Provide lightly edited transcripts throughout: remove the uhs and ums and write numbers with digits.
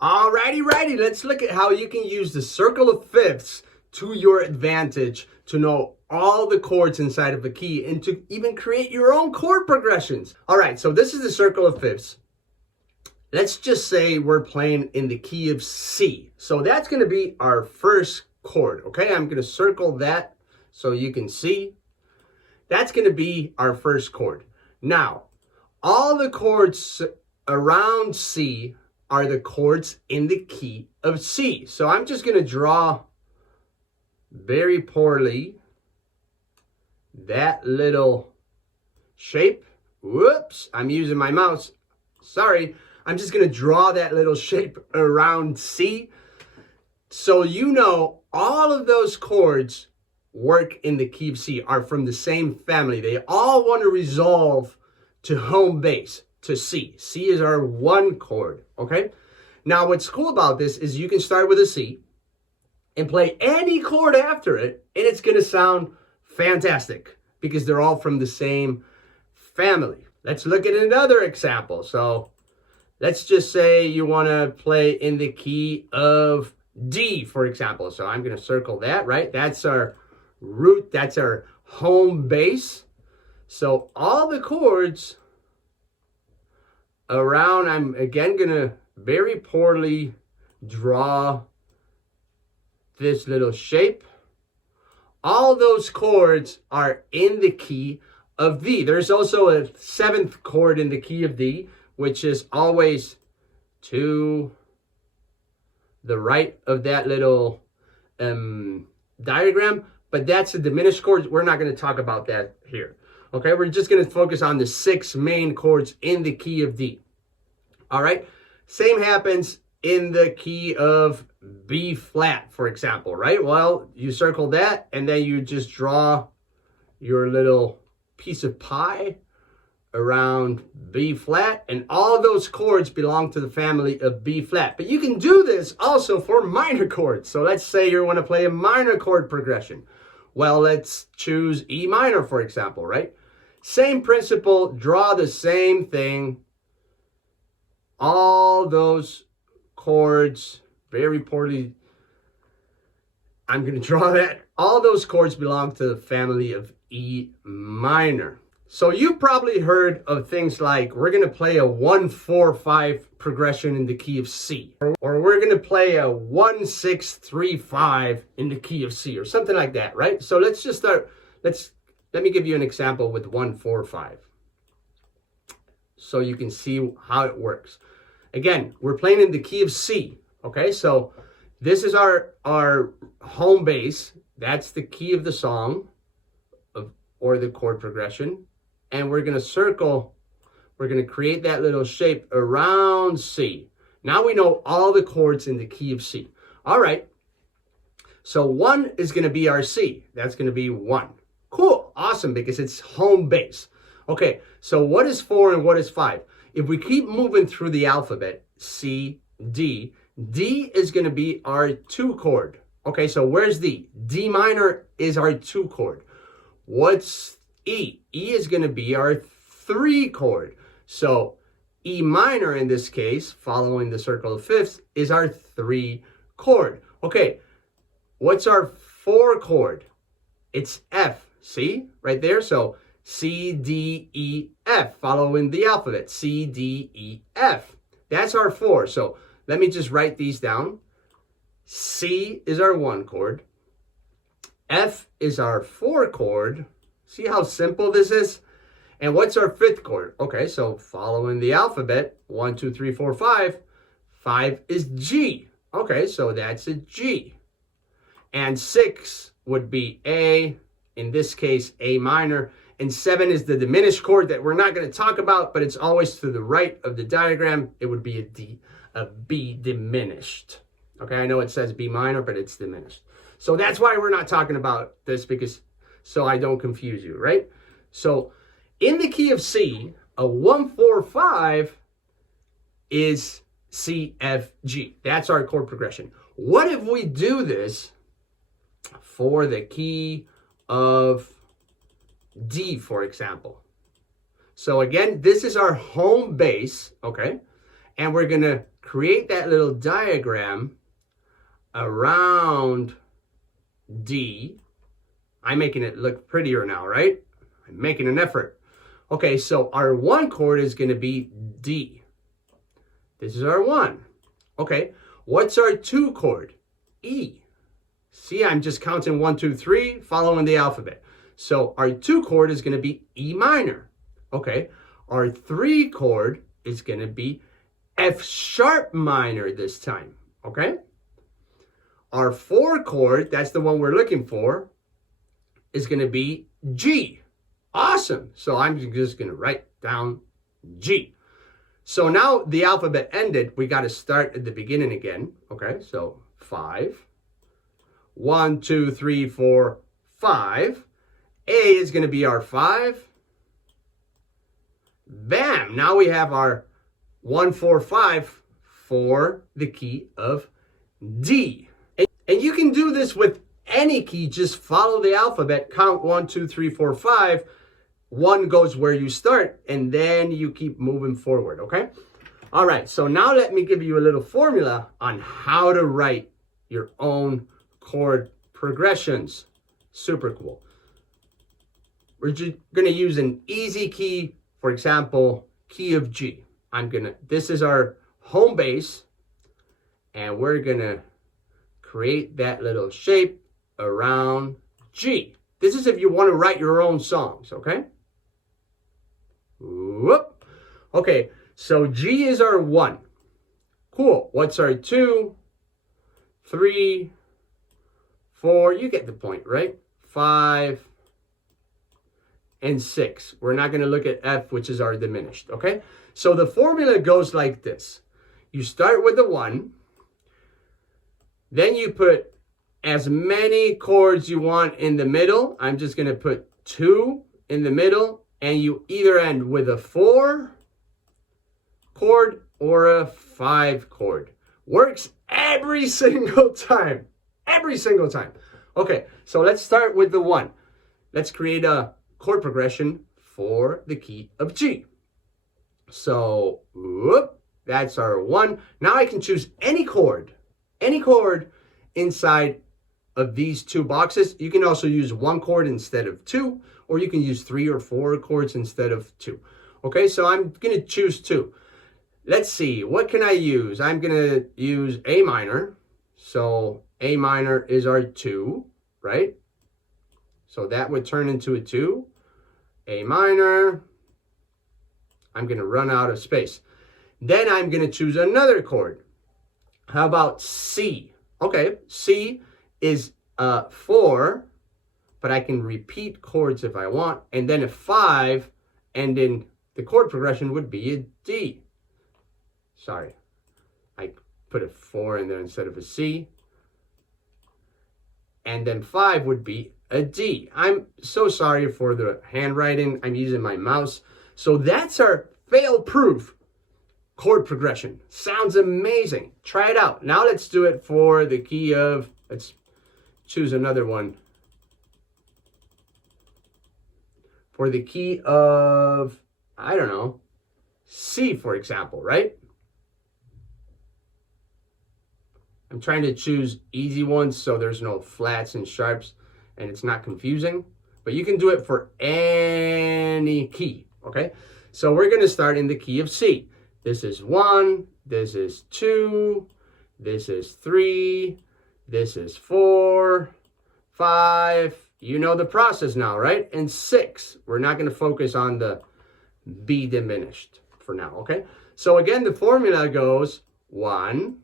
Righty. Let's look at how you can use the circle of fifths to your advantage to know all the chords inside of a key and to even create your own chord progressions. All right, so this is the circle of fifths. Let's just say we're playing in the key of C. So that's going to be our first chord, okay? I'm going to circle that so you can see. That's going to be our first chord. Now, all the chords around C are the chords in the key of C. So I'm just going to draw very poorly that little shape. Whoops, I'm using my mouse. Sorry. I'm just going to draw that little shape around C. So you know all of those chords work in the key of C, are from the same family. They all want to resolve to home bass, to C. C is our one chord, okay? Now, what's cool about this is you can start with a C and play any chord after it, and it's going to sound fantastic because they're all from the same family. Let's look at another example. So let's just say you want to play in the key of D, for example. So I'm going to circle that, right? That's our root. That's our home bass. So all the chords around, I'm again going to very poorly draw this little shape. All those chords are in the key of D. There's also a seventh chord in the key of D, which is always to the right of that little diagram, but that's a diminished chord. We're not going to talk about that here. Okay, we're just going to focus on the 6 main chords in the key of D. All right, same happens in the key of B flat, for example, right? Well, you circle that, and then you just draw your little piece of pie around B flat, and all those chords belong to the family of B flat. But you can do this also for minor chords. So let's say you want to play a minor chord progression. Well, let's choose E minor, for example, right? Same principle, draw the same thing. All those chords, very poorly, I'm going to draw that. All those chords belong to the family of E minor. So you've probably heard of things like we're going to play a 1-4-5 progression in the key of C, or we're going to play a 1-6-3-5 in the key of C, or something like that, right? So let's just start. Let me give you an example with 1-4-5 so you can see how it works. Again, we're playing in the key of C, okay? So this is our home bass. That's the key of the song or the chord progression. And we're going to circle, we're going to create that little shape around C. Now we know all the chords in the key of C. All right. So 1 is going to be our C. That's going to be 1. Cool. Awesome, because it's home bass. Okay. So what is 4 and what is 5? If we keep moving through the alphabet, C, D, D is going to be our 2 chord. Okay. So where's D? D minor is our 2 chord. What's E? E is going to be our 3 chord. So E minor in this case, following the circle of fifths, is our 3 chord. Okay, what's our 4 chord? It's F. See, right there? So C, D, E, F, following the alphabet. C, D, E, F. That's our 4. So let me just write these down. C is our 1 chord. F is our 4 chord. See how simple this is? And what's our 5th chord? Okay, so following the alphabet, 1, 2, 3, 4, 5. 5 is G. Okay, so that's a G. And 6 would be A, in this case, A minor. And 7 is the diminished chord that we're not going to talk about, but it's always to the right of the diagram. It would be a B diminished. Okay, I know it says B minor, but it's diminished. So that's why we're not talking about this, because so I don't confuse you, right? So in the key of C, a 1-4-5 is C, F, G. That's our chord progression. What if we do this for the key of D, for example? So again, this is our home bass, okay? And we're going to create that little diagram around D. I'm making it look prettier now, right? I'm making an effort. Okay, so our 1 chord is going to be D. This is our 1. Okay, what's our 2 chord? E. See, I'm just counting 1, 2, 3, following the alphabet. So our 2 chord is going to be E minor. Okay, our 3 chord is going to be F sharp minor this time. Okay, our 4 chord, that's the one we're looking for, is going to be G. Awesome. So I'm just going to write down G. So now the alphabet ended. We got to start at the beginning again. Okay, so 5. 1, 2, 3, 4, 5. A is going to be our 5. Bam! Now we have our 1, 4, 5 for the key of D. And you can do this with any key. Just follow the alphabet. Count 1, 2, 3, 4, 5. 1 goes where you start, and then you keep moving forward, okay? All right, so now let me give you a little formula on how to write your own chord progressions. Super cool. We're just gonna use an easy key, for example, key of G. This is our home base, and we're gonna create that little shape around G. This is if you want to write your own songs, okay? Whoop. Okay, so G is our 1. Cool. What's our 2, 3, 4? You get the point, right? 5, and 6. We're not going to look at F, which is our diminished, okay? So the formula goes like this. You start with the 1. Then you put as many chords you want in the middle. I'm just going to put 2 in the middle. And you either end with a 4 chord or a 5 chord. Works every single time. Every single time. Okay, so let's start with the 1. Let's create a chord progression for the key of G. So, whoop, that's our 1. Now I can choose any chord inside of these 2 boxes. You can also use 1 chord instead of 2, or you can use 3 or 4 chords instead of 2. Okay, so I'm going to choose 2. Let's see, what can I use? I'm going to use A minor. So A minor is our 2, right? So that would turn into a 2. A minor. I'm going to run out of space. Then I'm going to choose another chord. How about C? Okay, C is 4, but I can repeat chords if I want. And then a 5, and then the chord progression would be a D. Sorry, I put a 4 in there instead of a C. And then 5 would be a D. I'm so sorry for the handwriting. I'm using my mouse. So that's our fail-proof chord progression. Sounds amazing. Try it out. Now let's do it for the key of, let's choose another one. For the key of, I don't know, C, for example, right? I'm trying to choose easy ones so there's no flats and sharps and it's not confusing. But you can do it for any key, okay? So we're going to start in the key of C. This is 1, this is 2, this is 3, this is 4, 5. You know the process now, right? And 6. We're not going to focus on the B diminished for now, okay? So again, the formula goes 1,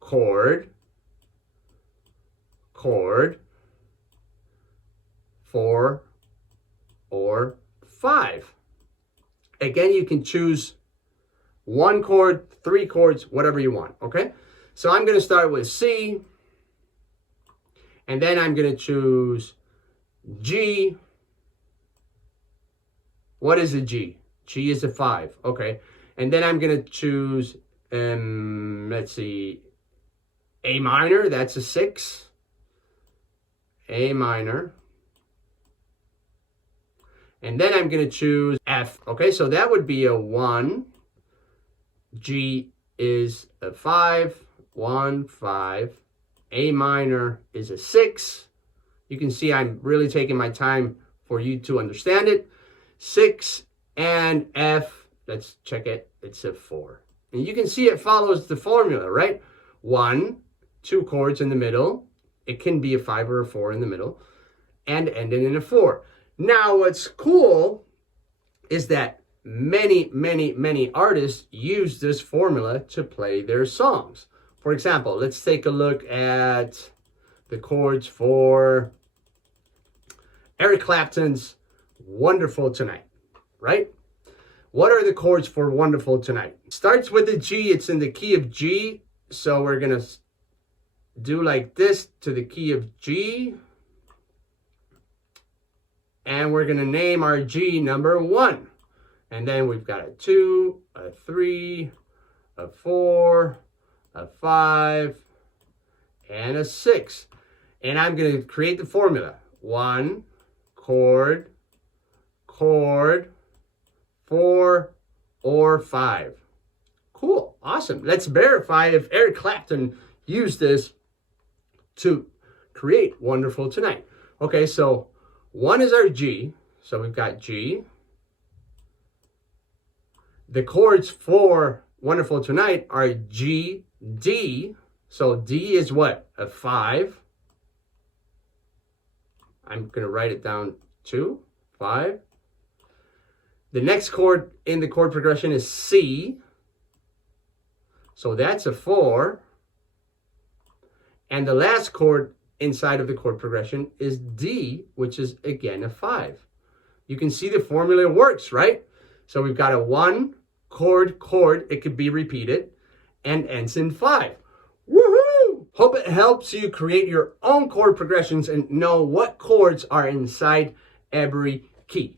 chord, chord, 4, or 5. Again, you can choose 1 chord, 3 chords, whatever you want, okay? So I'm going to start with C, and then I'm going to choose G. What is a G? G is a 5, okay? And then I'm going to choose, let's see, A minor, that's a 6. A minor. And then I'm going to choose F. Okay, so that would be a 1, G is a 5, 1, 5. A minor is a 6. You can see I'm really taking my time for you to understand it. 6 and F, let's check it, it's a 4. And you can see it follows the formula, right? 1, 2 chords in the middle. It can be a 5 or a 4 in the middle, and ending in a 4. Now, what's cool is that many artists use this formula to play their songs. For example, let's take a look at the chords for Eric Clapton's Wonderful Tonight, right? What are the chords for Wonderful Tonight? Starts with a G, it's in the key of G, so we're gonna do like this to the key of G, and we're gonna name our G number 1. And then we've got a 2, a 3, a 4, a 5, and a 6. And I'm gonna create the formula. 1, chord, chord, 4, or 5. Cool, awesome. Let's verify if Eric Clapton used this to create Wonderful Tonight. Okay, so 1 is our G, so we've got G. The chords for Wonderful Tonight are G, D. So D is what? A 5. I'm going to write it down 2, 5. The next chord in the chord progression is C. So that's a 4. And the last chord inside of the chord progression is D, which is again a 5. You can see the formula works, right? So we've got a 1 chord, chord, it could be repeated, and ends in 5. Woohoo! Hope it helps you create your own chord progressions and know what chords are inside every key.